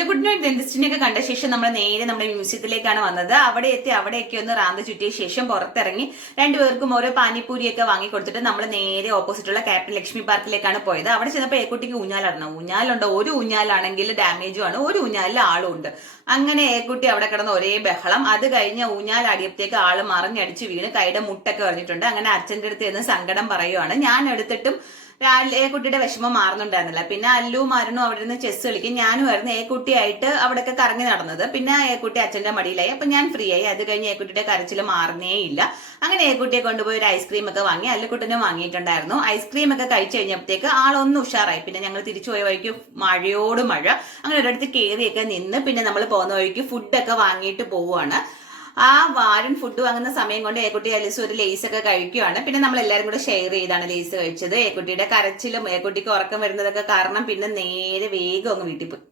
അല്ലുകുട്ടിനെ ഡെന്റിസ്റ്റിനെയൊക്കെ കണ്ട ശേഷം നമ്മൾ നേരെ നമ്മുടെ മ്യൂസിയത്തിലേക്കാണ് വന്നത്. അവിടെ എത്തി അവിടെയൊക്കെ ഒന്ന് റാന്ത് ചുറ്റിയ ശേഷം പുറത്തിറങ്ങി രണ്ടുപേർക്കും ഓരോ പാനിപ്പൂരിയൊക്കെ വാങ്ങി കൊടുത്തിട്ട് നമ്മൾ നേരെ ഓപ്പോസിറ്റുള്ള ക്യാപ്റ്റൻ ലക്ഷ്മി പാർക്കിലേക്കാണ് പോയത്. അവിടെ ചെന്നപ്പോൾ ഏക്കുട്ടിക്ക് ഊഞ്ഞാലിടണം. ഊഞ്ഞാലുണ്ട്, ഒരു ഊഞ്ഞാലാണെങ്കിൽ ഡാമേജും ആണ്, ഒരു ഊഞ്ഞാലിൽ ആളും ഉണ്ട്. അങ്ങനെ ഏക്കുട്ടി അവിടെ കിടന്ന് ഒരേ ബഹളം. അത് കഴിഞ്ഞ ഊഞ്ഞാലടിയത്തേക്ക് ആള് മറിഞ്ഞടിച്ച് വീണ് കൈയുടെ മുട്ടൊക്കെ പറഞ്ഞിട്ടുണ്ട്. അങ്ങനെ അച്ഛൻ്റെ അടുത്ത് നിന്ന് സങ്കടം പറയുവാണ്. ഞാൻ എടുത്തിട്ടും കുട്ടിയുടെ വിഷമം മാറുന്നുണ്ടായിരുന്നില്ല. പിന്നെ അല്ലുവും അരുണും അവിടെ നിന്ന് ചെസ് കളിക്കും. ഞാനുമായിരുന്നു കുട്ടിയായിട്ട് അവിടെയൊക്കെ കറങ്ങി നടന്നത്. പിന്നെ കുട്ടി അച്ഛന്റെ മടിയിലായി. അപ്പൊ ഞാൻ ഫ്രീ ആയി. അത് കഴിഞ്ഞ് കുട്ടിയുടെ കരച്ചിൽ മാറുന്നേ ഇല്ല. അങ്ങനെ കുട്ടിയെ കൊണ്ടുപോയി ഒരു ഐസ്ക്രീം ഒക്കെ വാങ്ങി. അല്ലുക്കുട്ടിനും വാങ്ങിയിട്ടുണ്ടായിരുന്നു. ഐസ്ക്രീം ഒക്കെ കഴിച്ചു കഴിഞ്ഞപ്പോഴത്തേക്ക് ആളൊന്ന് ഉഷാറായി. പിന്നെ ഞങ്ങൾ തിരിച്ചു പോയ വഴിക്ക് മഴയോട് മഴ. അങ്ങനെ ഒരിടത്ത് കയറിയൊക്കെ നിന്ന് പിന്നെ നമ്മൾ പോകുന്ന വഴിക്ക് ഫുഡൊക്കെ വാങ്ങിയിട്ട് പോവുകയാണ്. ആ വാരൻ ഫുഡ് വാങ്ങുന്ന സമയം കൊണ്ട് ഏക്കുട്ടി അലിസ് ഒരു ലേസ് ഒക്കെ കഴിക്കുകയാണ്. പിന്നെ നമ്മൾ എല്ലാവരും കൂടെ ഷെയർ ചെയ്താണ് ലേസ് കഴിച്ചത്. ഏക്കുട്ടിയുടെ കരച്ചിലും ഏക്കുട്ടിക്ക് ഉറക്കം വരുന്നതൊക്കെ കാരണം പിന്നെ നേരെ വേഗം അങ്ങ് വീട്ടിൽ പോയി.